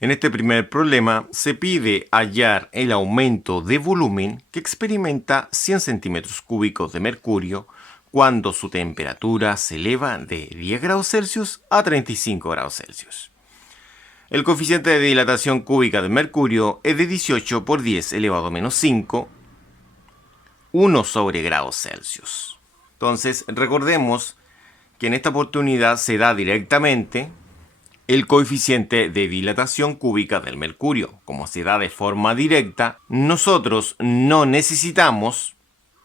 En este primer problema se pide hallar el aumento de volumen que experimenta 100 centímetros cúbicos de mercurio cuando su temperatura se eleva de 10 grados Celsius a 35 grados Celsius. El coeficiente de dilatación cúbica de mercurio es de 18 por 10 elevado a menos 5, 1 sobre grados Celsius. Entonces, recordemos que en esta oportunidad se da directamente el coeficiente de dilatación cúbica del mercurio. Como se da de forma directa, nosotros no necesitamos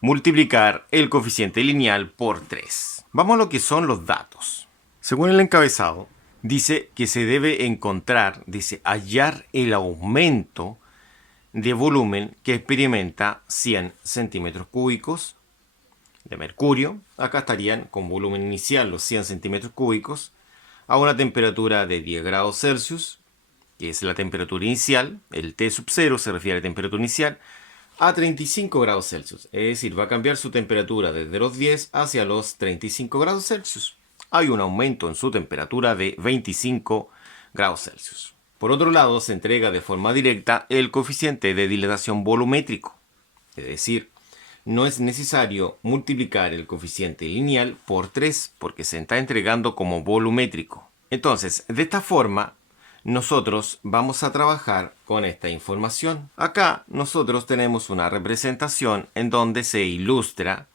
multiplicar el coeficiente lineal por 3. Vamos a lo que son los datos. Según el encabezado, dice que se debe encontrar, dice, hallar el aumento de volumen que experimenta 100 centímetros cúbicos de mercurio. Acá estarían con volumen inicial los 100 centímetros cúbicos a una temperatura de 10 grados Celsius, que es la temperatura inicial. El T sub 0 se refiere a la temperatura inicial, a 35 grados Celsius. Es decir, va a cambiar su temperatura desde los 10 hacia los 35 grados Celsius. Hay un aumento en su temperatura de 25 grados Celsius. Por otro lado, se entrega de forma directa el coeficiente de dilatación volumétrico. Es decir, no es necesario multiplicar el coeficiente lineal por 3 porque se está entregando como volumétrico. Entonces, de esta forma, nosotros vamos a trabajar con esta información. Acá nosotros tenemos una representación en donde se ilustra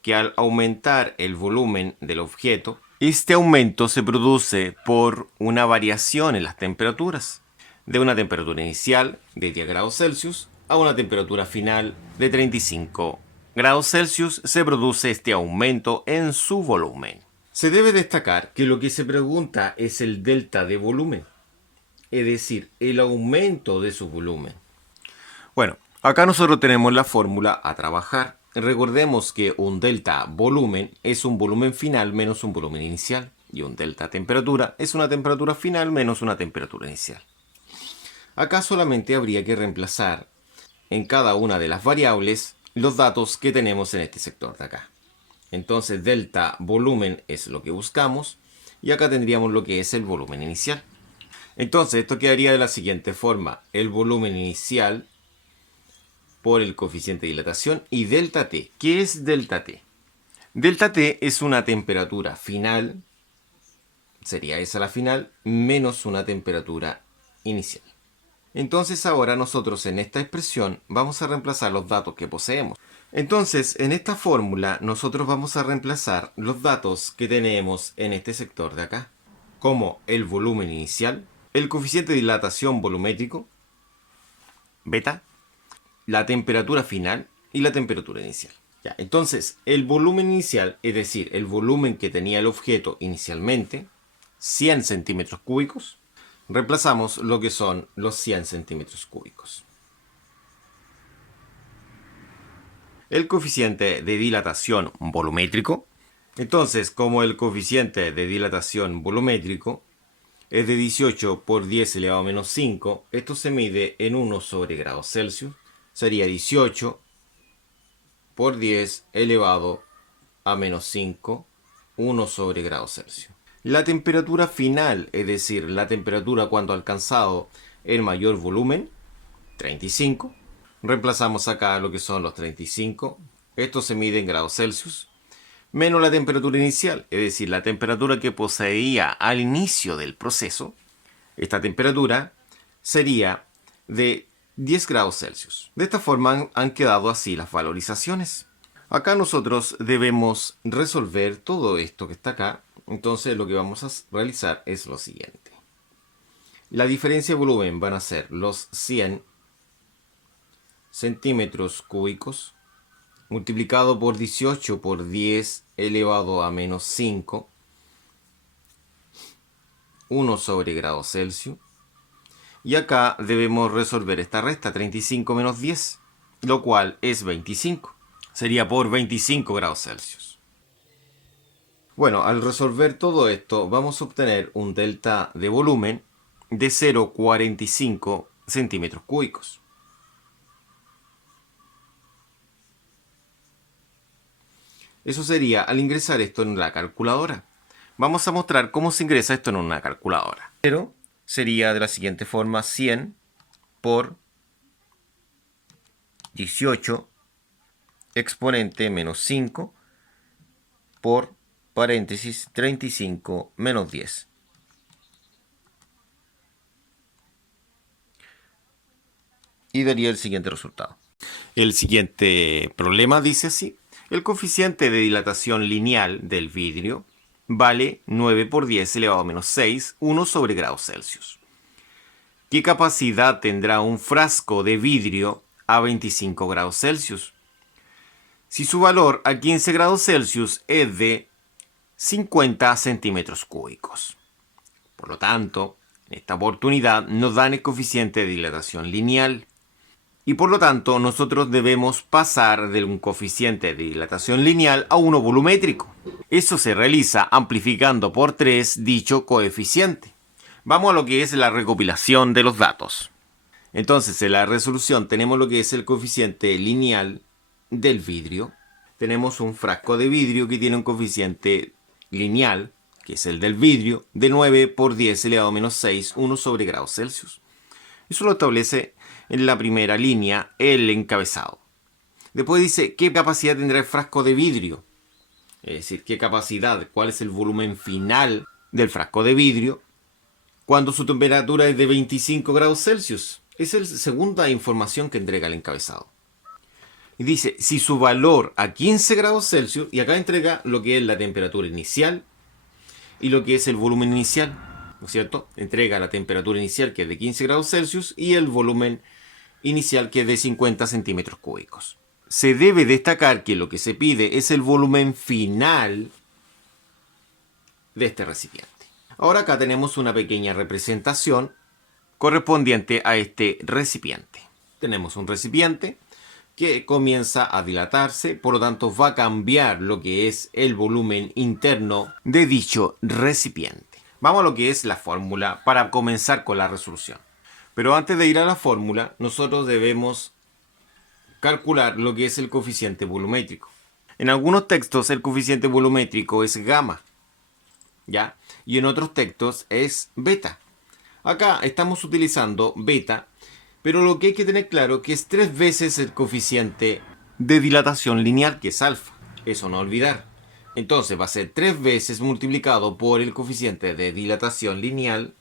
que al aumentar el volumen del objeto, este aumento se produce por una variación en las temperaturas, de una temperatura inicial de 10 grados Celsius a una temperatura final de 35 grados Celsius. Se produce este aumento en su volumen. Se debe destacar que lo que se pregunta es el delta de volumen, es decir, el aumento de su volumen. Bueno, acá nosotros tenemos la fórmula a trabajar. Recordemos que un delta volumen es un volumen final menos un volumen inicial, y un delta temperatura es una temperatura final menos una temperatura inicial. Acá solamente habría que reemplazar en cada una de las variables los datos que tenemos en este sector de acá. Entonces delta volumen es lo que buscamos, y acá tendríamos lo que es el volumen inicial. Entonces esto quedaría de la siguiente forma: el volumen inicial por el coeficiente de dilatación y delta T. ¿Qué es delta T? Delta T es una temperatura final, sería esa la final, menos una temperatura inicial. Entonces ahora nosotros en esta expresión vamos a reemplazar los datos que poseemos. Entonces en esta fórmula nosotros vamos a reemplazar los datos que tenemos en este sector de acá, como el volumen inicial, el coeficiente de dilatación volumétrico, beta, la temperatura final y la temperatura inicial. Ya, entonces, el volumen inicial, es decir, el volumen que tenía el objeto inicialmente, 100 centímetros cúbicos, reemplazamos lo que son los 100 centímetros cúbicos. El coeficiente de dilatación volumétrico. Entonces, como el coeficiente de dilatación volumétrico es de 18 por 10 elevado a menos 5, esto se mide en 1 sobre grados Celsius. Sería 18 por 10 elevado a menos 5, 1 sobre grados Celsius. La temperatura final, es decir, la temperatura cuando ha alcanzado el mayor volumen, 35. Reemplazamos acá lo que son los 35. Esto se mide en grados Celsius. Menos la temperatura inicial, es decir, la temperatura que poseía al inicio del proceso. Esta temperatura sería de 10 grados Celsius. De esta forma han quedado así las valorizaciones. Acá nosotros debemos resolver todo esto que está acá. Entonces lo que vamos a realizar es lo siguiente. La diferencia de volumen van a ser los 100 centímetros cúbicos multiplicado por 18 por 10 elevado a menos 5, 1 sobre grados Celsius. Y acá debemos resolver esta resta, 35 menos 10, lo cual es 25. Sería por 25 grados Celsius. Bueno, al resolver todo esto, vamos a obtener un delta de volumen de 0,45 centímetros cúbicos. Eso sería al ingresar esto en la calculadora. Vamos a mostrar cómo se ingresa esto en una calculadora. Pero sería de la siguiente forma: 100 por 18 exponente menos 5 por paréntesis 35 menos 10. Y daría el siguiente resultado. El siguiente problema dice así: el coeficiente de dilatación lineal del vidrio vale 9 por 10 elevado a menos 6, 1 sobre grados Celsius. ¿Qué capacidad tendrá un frasco de vidrio a 25 grados Celsius? Si su valor a 15 grados Celsius es de 50 centímetros cúbicos. Por lo tanto, en esta oportunidad nos dan el coeficiente de dilatación lineal. Y por lo tanto, nosotros debemos pasar de un coeficiente de dilatación lineal a uno volumétrico. Eso se realiza amplificando por 3 dicho coeficiente. Vamos a lo que es la recopilación de los datos. Entonces, en la resolución tenemos lo que es el coeficiente lineal del vidrio. Tenemos un frasco de vidrio que tiene un coeficiente lineal, que es el del vidrio, de 9 por 10 elevado a menos 6, 1 sobre grados Celsius. Eso lo establece en la primera línea el encabezado. Después dice qué capacidad tendrá el frasco de vidrio. Es decir, qué capacidad, cuál es el volumen final del frasco de vidrio cuando su temperatura es de 25 grados Celsius. Esa es la segunda información que entrega el encabezado. Y dice, si su valor a 15 grados Celsius, y acá entrega lo que es la temperatura inicial y lo que es el volumen inicial, ¿no es cierto? Entrega la temperatura inicial, que es de 15 grados Celsius, y el volumen inicial, que es de 50 centímetros cúbicos. Se debe destacar que lo que se pide es el volumen final de este recipiente. Ahora acá tenemos una pequeña representación correspondiente a este recipiente. Tenemos un recipiente que comienza a dilatarse, por lo tanto va a cambiar lo que es el volumen interno de dicho recipiente. Vamos a lo que es la fórmula para comenzar con la resolución. Pero antes de ir a la fórmula, nosotros debemos calcular lo que es el coeficiente volumétrico. En algunos textos el coeficiente volumétrico es gamma, ¿ya? Y en otros textos es beta. Acá estamos utilizando beta, pero lo que hay que tener claro es que es 3 veces el coeficiente de dilatación lineal, que es alfa. Eso no olvidar. Entonces va a ser 3 veces multiplicado por el coeficiente de dilatación lineal,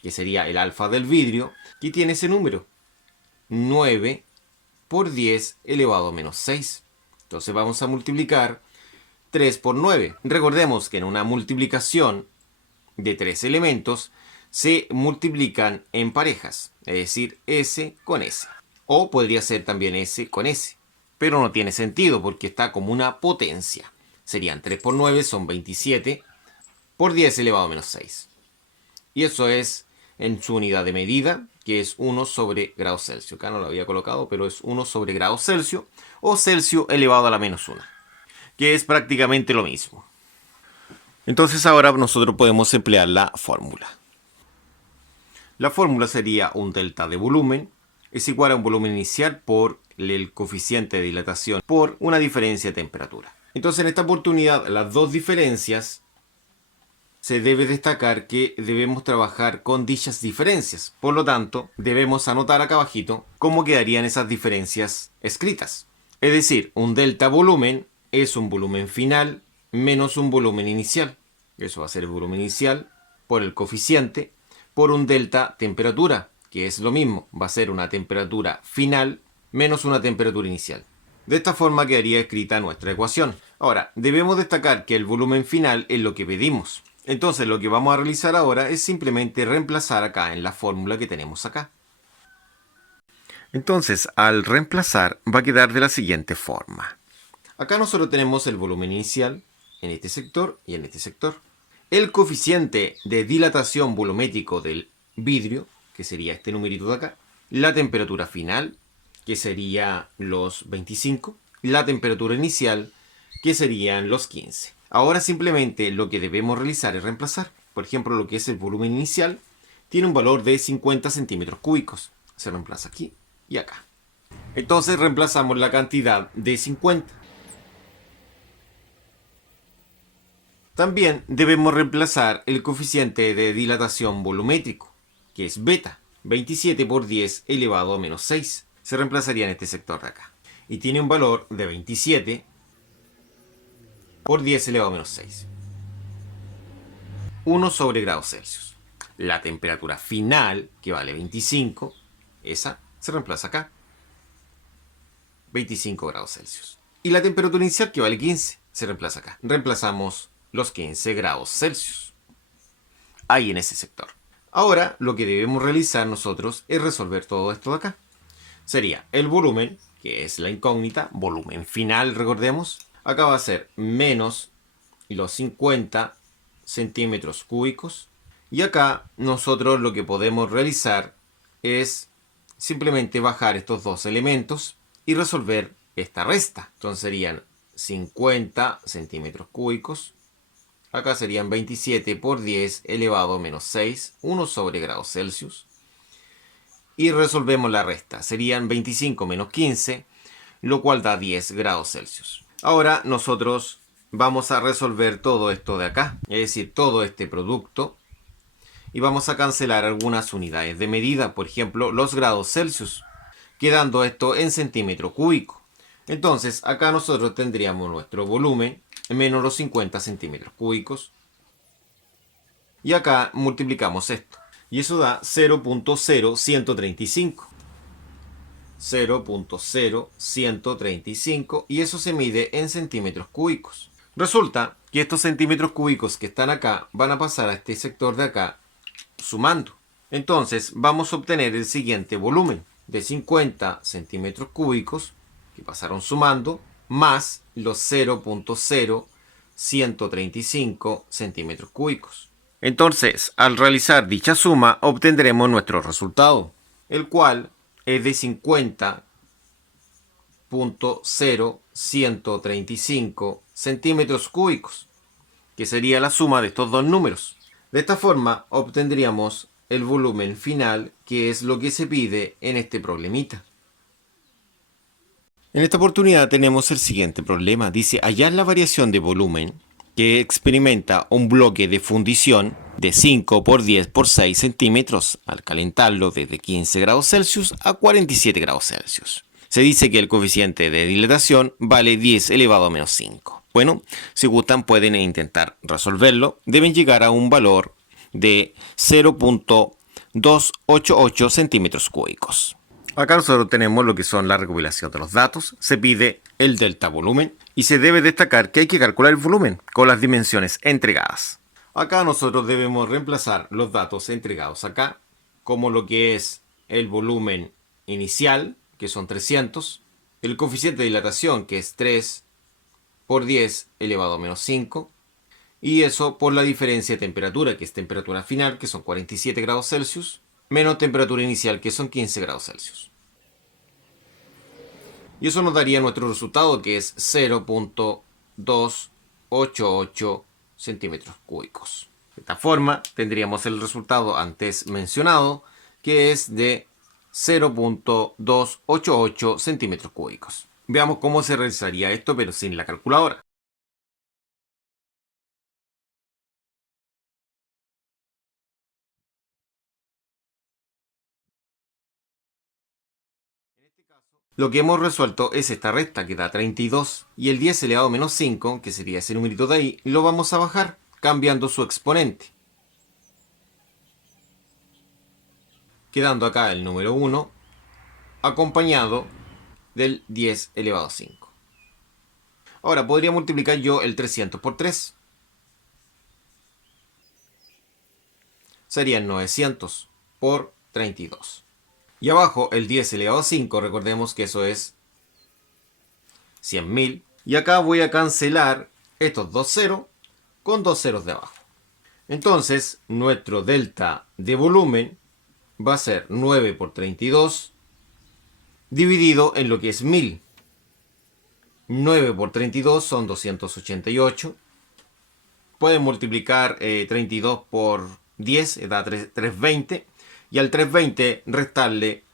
que sería el alfa del vidrio, que tiene ese número, 9 por 10 elevado a menos 6. Entonces vamos a multiplicar 3 por 9. Recordemos que en una multiplicación de 3 elementos se multiplican en parejas, es decir, S con S. O podría ser también S con S, pero no tiene sentido porque está como una potencia. Serían 3 por 9, son 27 por 10 elevado a menos 6. Y eso es en su unidad de medida, que es 1 sobre grados Celsius. Acá no lo había colocado, pero es 1 sobre grados Celsius, o Celsius elevado a la menos 1, que es prácticamente lo mismo. Entonces ahora nosotros podemos emplear la fórmula. La fórmula sería un delta de volumen es igual a un volumen inicial por el coeficiente de dilatación por una diferencia de temperatura. Entonces en esta oportunidad las dos diferencias se debe destacar que debemos trabajar con dichas diferencias. Por lo tanto, debemos anotar acá abajito cómo quedarían esas diferencias escritas. Es decir, un delta volumen es un volumen final menos un volumen inicial. Eso va a ser el volumen inicial por el coeficiente por un delta temperatura, que es lo mismo. Va a ser una temperatura final menos una temperatura inicial. De esta forma quedaría escrita nuestra ecuación. Ahora, debemos destacar que el volumen final es lo que pedimos. Entonces lo que vamos a realizar ahora es simplemente reemplazar acá en la fórmula que tenemos acá. Entonces al reemplazar va a quedar de la siguiente forma. Acá nosotros tenemos el volumen inicial en este sector y en este sector. El coeficiente de dilatación volumétrico del vidrio, que sería este numerito de acá. La temperatura final, que sería los 25. La temperatura inicial, que serían los 15. Ahora simplemente lo que debemos realizar es reemplazar. Por ejemplo, lo que es el volumen inicial tiene un valor de 50 centímetros cúbicos. Se reemplaza aquí y acá. Entonces reemplazamos la cantidad de 50. También debemos reemplazar el coeficiente de dilatación volumétrico. que es beta. 27 por 10 elevado a menos 6. Se reemplazaría en este sector de acá. Y tiene un valor de 27 por 10 elevado a menos 6. 1 sobre grados Celsius. La temperatura final, que vale 25, esa se reemplaza acá. 25 grados Celsius. Y la temperatura inicial, que vale 15, se reemplaza acá. Reemplazamos los 15 grados Celsius. Ahí en ese sector. Ahora, lo que debemos realizar nosotros es resolver todo esto de acá. Sería el volumen, que es la incógnita, volumen final, recordemos. Acá va a ser menos los 50 centímetros cúbicos. Y acá nosotros lo que podemos realizar es simplemente bajar estos dos elementos y resolver esta resta. Entonces serían 50 centímetros cúbicos. Acá serían 27 por 10 elevado a menos 6, 1 sobre grados Celsius. Y resolvemos la resta. Serían 25 menos 15, lo cual da 10 grados Celsius. Ahora nosotros vamos a resolver todo esto de acá, es decir, todo este producto. Y vamos a cancelar algunas unidades de medida, por ejemplo, los grados Celsius, quedando esto en centímetro cúbico. Entonces, acá nosotros tendríamos nuestro volumen menos los 50 centímetros cúbicos. Y acá multiplicamos esto. Y eso da 0.0135. 0.0135. Y eso se mide en centímetros cúbicos. Resulta que estos centímetros cúbicos que están acá van a pasar a este sector de acá sumando. Entonces vamos a obtener el siguiente volumen de 50 centímetros cúbicos que pasaron sumando más los 0.0135 centímetros cúbicos. Entonces, al realizar dicha suma, obtendremos nuestro resultado, el cual es de 50.0135 centímetros cúbicos, que sería la suma de estos dos números. De esta forma, obtendríamos el volumen final, que es lo que se pide en este problemita. En esta oportunidad tenemos el siguiente problema. Dice, hallar la variación de volumen que experimenta un bloque de fundición de 5 por 10 por 6 centímetros al calentarlo desde 15 grados Celsius a 47 grados Celsius. Se dice que el coeficiente de dilatación vale 10 elevado a menos 5. Bueno, si gustan pueden intentar resolverlo. Deben llegar a un valor de 0.288 centímetros cúbicos. Acá nosotros tenemos lo que son la recopilación de los datos. Se pide el delta volumen y se debe destacar que hay que calcular el volumen con las dimensiones entregadas. Acá nosotros debemos reemplazar los datos entregados acá como lo que es el volumen inicial, que son 300, el coeficiente de dilatación, que es 3 por 10 elevado a menos 5, y eso por la diferencia de temperatura, que es temperatura final, que son 47 grados Celsius, menos temperatura inicial, que son 15 grados Celsius. Y eso nos daría nuestro resultado, que es 0.288 centímetros cúbicos. De esta forma, tendríamos el resultado antes mencionado, que es de 0.288 centímetros cúbicos. Veamos cómo se realizaría esto, pero sin la calculadora. Lo que hemos resuelto es esta resta que da 32 y el 10 elevado a menos 5, que sería ese numerito de ahí, lo vamos a bajar cambiando su exponente. Quedando acá el número 1 acompañado del 10 elevado a 5. Ahora podría multiplicar yo el 300 por 3. Serían 900 por 32. Y abajo el 10 elevado a 5, recordemos que eso es 100.000. Y acá voy a cancelar estos dos ceros con dos ceros de abajo. Entonces nuestro delta de volumen va a ser 9 por 32 dividido en lo que es 1000. 9 por 32 son 288. Pueden multiplicar 32 por 10, da 320. Y al 320 restarle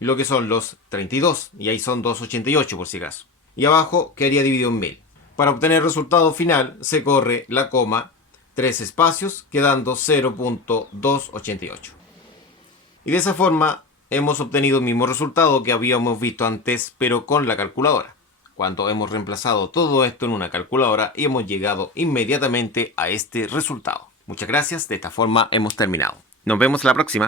lo que son los 32. Y ahí son 288 por si acaso. Y abajo quedaría dividido en 1000. Para obtener el resultado final se corre la coma 3 espacios, quedando 0.288. Y de esa forma hemos obtenido el mismo resultado que habíamos visto antes, pero con la calculadora. Cuando hemos reemplazado todo esto en una calculadora y hemos llegado inmediatamente a este resultado. Muchas gracias, de esta forma hemos terminado. Nos vemos la próxima.